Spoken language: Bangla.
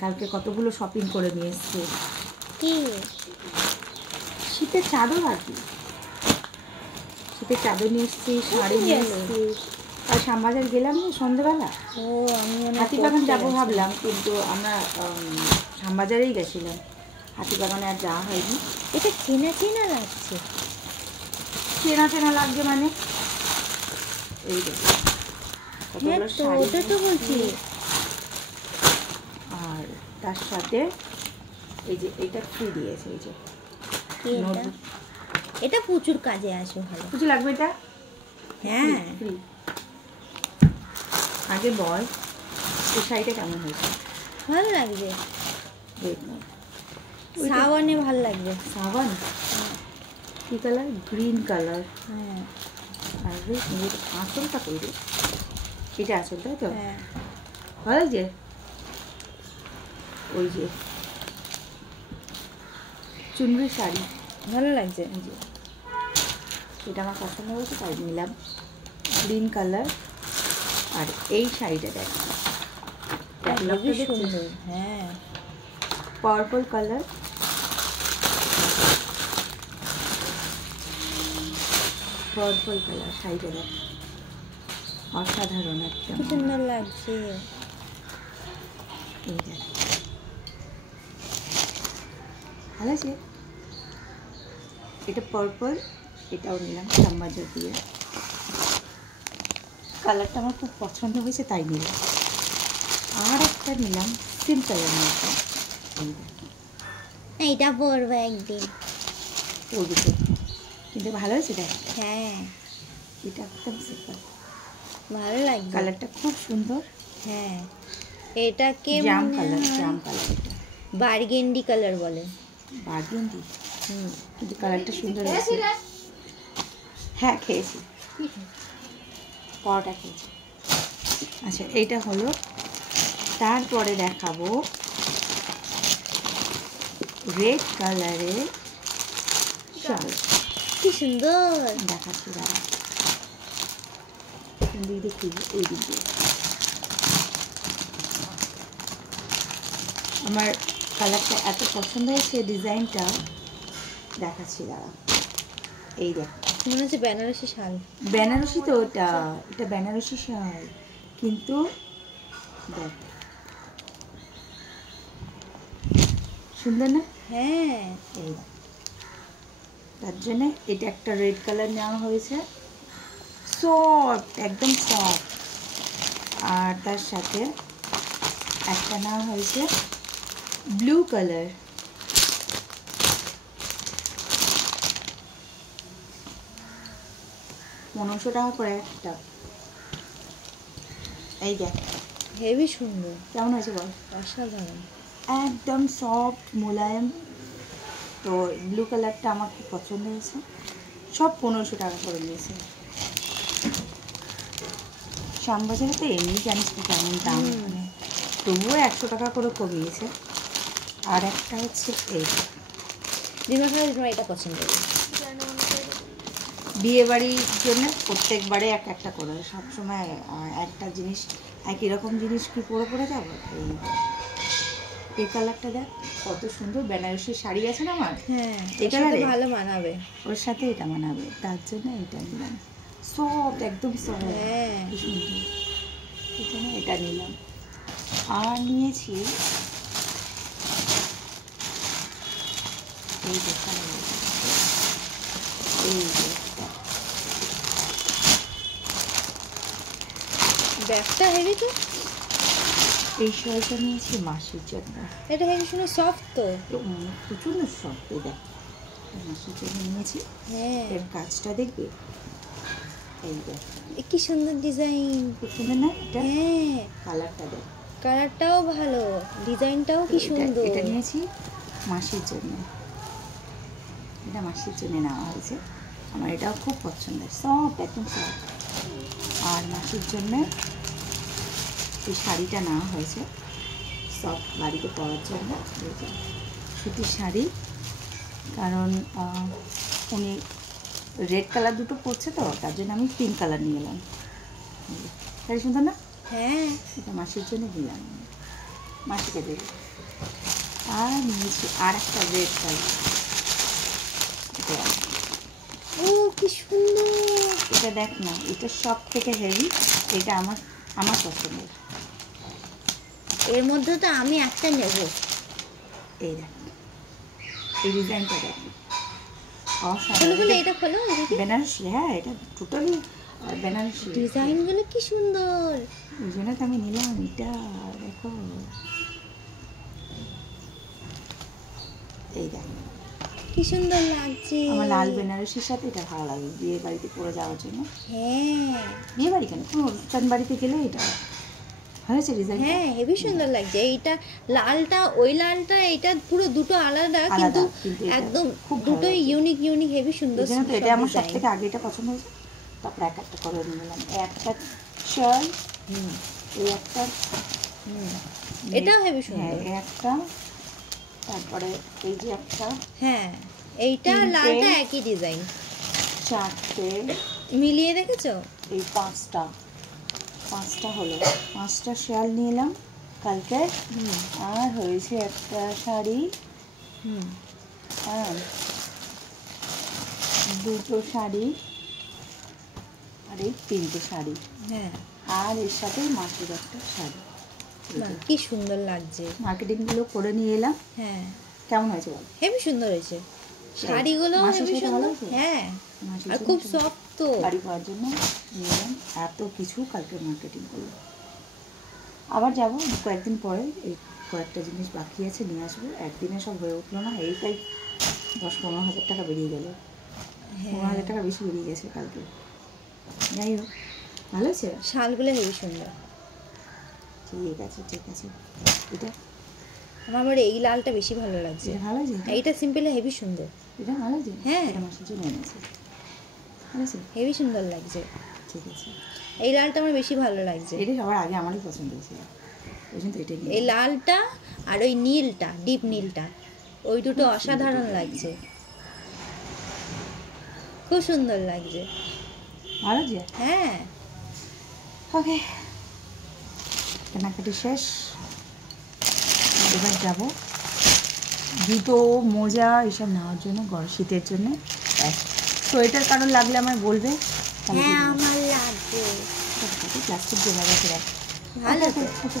কালকে কতগুলো শপিং করে নিয়ে এসছে। কি শীতের চাদর আর কি, শীতের চাদর নিয়ে এসছি, শাড়ি নিয়ে এসছি। আর শ্যামবাজার গেলাম না সন্ধ্যেবেলা। ও আমি হাতিবাগান যাবো ভাবলাম, কিন্তু আমরা শ্যামবাজারেই গেছিলাম, হাতিবাগানে আর যাওয়া হয়নি। এটা চেনা চেনা লাগছে। চেনা চেনা লাগছে মানে এই দেখো হ্যাঁ তো ওটা তো বলছি। আর তার সাথে এই যে এটা ফ্রি দিয়েছে, এই যে নোটবুক। এটা প্রচুর কাজে আসে, ভালো কিছু লাগবে এটা। হ্যাঁ ফ্রি। আগে বল এই শাড়িটা কেমন হয়েছে? ভালো লাগবে, সাবানে ভালো লাগবে। সাবান কি কালার? Green colour. হ্যাঁ আর আঁচলটা তৈরি, এটা আঁচল তাই তো? হ্যাঁ ভালো লাগছে। ওই যে চুনরি শাড়ি ভালো লাগছে। এই যে এটা আমার পছন্দ হয়েছে তাই নিলাম, গ্রিন কালার। আর এই শাড়িটা দেখ, সুন্দর। হ্যাঁ পার্পল কালার, পার্পল কালার শাড়িটা দেখ, অসাধারণ একটা, কি সুন্দর লাগছে। এই দেখ ভালো আছে। এটা পার্পল, এটাও নিলাম শ্যামবাজার দিয়ে। কালারটা আমার খুব পছন্দ হয়েছে তাই নিলাম। আর একটা নিলাম সিম্পলের মধ্যে, এই দেখো এইটা পরবো একদিন। পরবি তো, কিন্তু ভালো হয়েছে দেখ। হ্যাঁ এটা একদম সিম্পল, ভালো লাগবে। কালারটা খুব সুন্দর। হ্যাঁ এটাকে জাম কালার, জাম কালার, এটা বার্গেন্ডি কালার বলে। বার্গেন্ডি। কিন্তু কালারটা সুন্দর হয়েছে। হ্যাঁ খেয়েছি, পরোটা খেয়েছি। আচ্ছা এইটা হলো। তারপরে দেখাবো রেড কালারের শাল। কি সুন্দর দেখাচ্ছি দাঁড়া, দেখি এই দিক দিয়ে। আমার কালারটা এত পছন্দ হয়েছে, ডিজাইনটা দেখাচ্ছি দাঁড়া। এই দেখ মনে হচ্ছে বেনারসি শাল। বেনারসি তো, ওটা এটা বেনারসি শাল, কিন্তু দেখ সুন্দর না? হ্যাঁ এই তার জন্যে এটা একটা রেড কালার নেওয়া হয়েছে, সফট একদম সফট। আর তার সাথে একটা নেওয়া হয়েছে ব্লু কালার। 1500 টাকা করে একটা। এই দেখ হেভি সুন্দর। কেমন হয়েছে বল? অসাধারণ, একদম সফট মোলায়েম। তো ব্লু কালারটা আমার খুব পছন্দ হয়েছে। সব 1500 টাকা করে নিয়েছে। শ্যামবাজারে তো এমনি জানিস তো কেমন দাম, মানে তবুও 100 টাকা করে কমিয়েছে। আর একটা হচ্ছে এই এটা পছন্দ করি। বিয়ে বাড়ির জন্য প্রত্যেকবারে একটা করে, সবসময় একটা জিনিস একই রকম জিনিস কি পরে পরে যাবো। এই কালারটা দেখ কত সুন্দর, বেনারসি শাড়ি আছে না আমার। হ্যাঁ এটা ভালো মানাবে, ওর সাথে এটা মানাবে, তার জন্য এটা নিলাম। সফট একদম সফট, হ্যাঁ কি সুন্দর, এই জন্য এটা নিলাম। আর নিয়েছি এই যে এই যে ব্যাগটা হেভি তো। এই শাড়িটা নিয়েছি মাসির জন্য। এটা হেভি শুনে সফট তো। প্রচুর সফট, দেখ মাসির জন্য নিয়েছি। হ্যাঁ এর কাজটা দেখবে, এই দেখ কি সুন্দর ডিজাইন, খুব সুন্দর না এটা? হ্যাঁ কালারটা দেখ, কালারটাও ভালো, ডিজাইনটাও কি সুন্দর। এটা নিয়েছি মাসির জন্য, এটা মাসির জন্য নেওয়া হয়েছে। আমার এটাও খুব পছন্দের, সফট একদম সফট। আর মাসির জন্য এই শাড়িটা নেওয়া হয়েছে সফট, বাড়িতে পরার জন্য সুতির শাড়ি। কারণ উনি রেড কালার দুটো পরছে তো, তার জন্য আমি পিঙ্ক কালার নিয়ে এলাম। শাড়ি সুন্দর না? হ্যাঁ এটা মাসির জন্য নিলাম। মাসিকে দেবো। আর নিয়েছি আর একটা রেড কালার, ও কি সুন্দর! এটা দেখ না, এটা সব থেকে হেভি, এটা আমার আমার পছন্দের। এর মধ্যে তো আমি একটা নেব। এই দেখ, এই ডিজাইনটা দেখ, খোলো খোলো, এটা খোলো এদিকে। বেনারসি। হ্যাঁ, এটা টোটালি বেনারসি। ডিজাইনগুলো কি সুন্দর! ওই জন্য তো আমি নিলাম এটা। দেখো, এই দেখ কি সুন্দর লাগছে। আমার লাল বেনারসির সাথে এটা ভালো লাগে বিয়ে বাড়িতে পরে যাওয়ার জন্য। হ্যাঁ বিয়ে বাড়ি কেন, কোনো অনুষ্ঠান বাড়িতে গেলে এটা হয়েছে ডিজাইন। হ্যাঁ, হেভি সুন্দর লাগছে। এইটা লালটা, ওই লালটা, এটা পুরো দুটো আলাদা, আলাদা, কিন্তু কিন্তু এটা একদম খুব ভালো দুটোই লাগছে। ইউনিক ইউনিক, হেভি সুন্দর। এই জন্য তো এটা সব আমার সব design। থেকে আগে এটা পছন্দ হয়েছে। তারপরে এক একটা করে নিলাম, একটা শাল, এই একটা, এটাও হেভি হ্যাঁ সুন্দর। এই একটা, তারপরে এই যে একটা, হ্যাঁ, এইটা আর তিনটে, লালটা একই ডিজাইন, চারটে, মিলিয়ে দেখেছো? এই পাঁচটা, পাঁচটা হলো, পাঁচটা শাল নিলাম কালকে। আর হয়েছে একটা শাড়ি, আর দুটো শাড়ি, আর এই তিনটে শাড়ি, হ্যাঁ, আর এর সাথে মাসির একটা শাড়ি। বাহ, কি সুন্দর লাগছে। মার্কেটিংগুলো করে নিয়ে এলাম। হ্যাঁ, কেমন হয়েছে বল? হেভি সুন্দর হয়েছে শাড়িগুলো, মাসির হেভি সেটা ভালো সুন্দর। হয়েছে? হ্যাঁ, মাসির আর জন্য খুব তো সফট তো। বাড়ি পাওয়ার জন্য নিয়ে এলাম এত কিছু। কালকে মার্কেটিং করলাম, আবার যাবো কয়েকদিন পরে। এই কয়েকটা জিনিস বাকি আছে, নিয়ে আসবো। একদিনে সব হয়ে উঠলো না, এইটাই 10-15 হাজার টাকা বেরিয়ে গেল। 15,000 টাকা বেশি বেরিয়ে গেছে কালকে। যাই হোক, ভালো আছে। শালগুলো হেভি সুন্দর। ঠিক আছে ঠিক আছে, এটা আমার আবার এই লালটা বেশি ভালো লাগছে। এটা ভালো আছে, এইটা সিম্পলে হেভি সুন্দর, এটা ভালো আছে। হ্যাঁ। এটা মাসের জন্য এনেছে, ভালো আছে। হেভি সুন্দর লাগছে। ঠিক আছে, এই লালটা আমার বেশি ভালো লাগছে। এটা সবার আগে আমারই পছন্দ হয়েছিল, ওই জন্য তো এটাই এই লালটা আর ওই নীলটা, ডিপ নীলটা, ওই দুটো অসাধারণ লাগছে, খুব সুন্দর লাগছে। ভালো আছে। হ্যাঁ, ওকে, কেনাকাটি শেষ, এবার যাব জুতো, মোজা এসব নেওয়ার জন্য, শীতের জন্য। সোয়েটার কারণ লাগলে আমায় বলবে, হ্যাঁ আমার লাগবে। প্লাস্টিক জমে গেছে। ভালো তো। ওকে।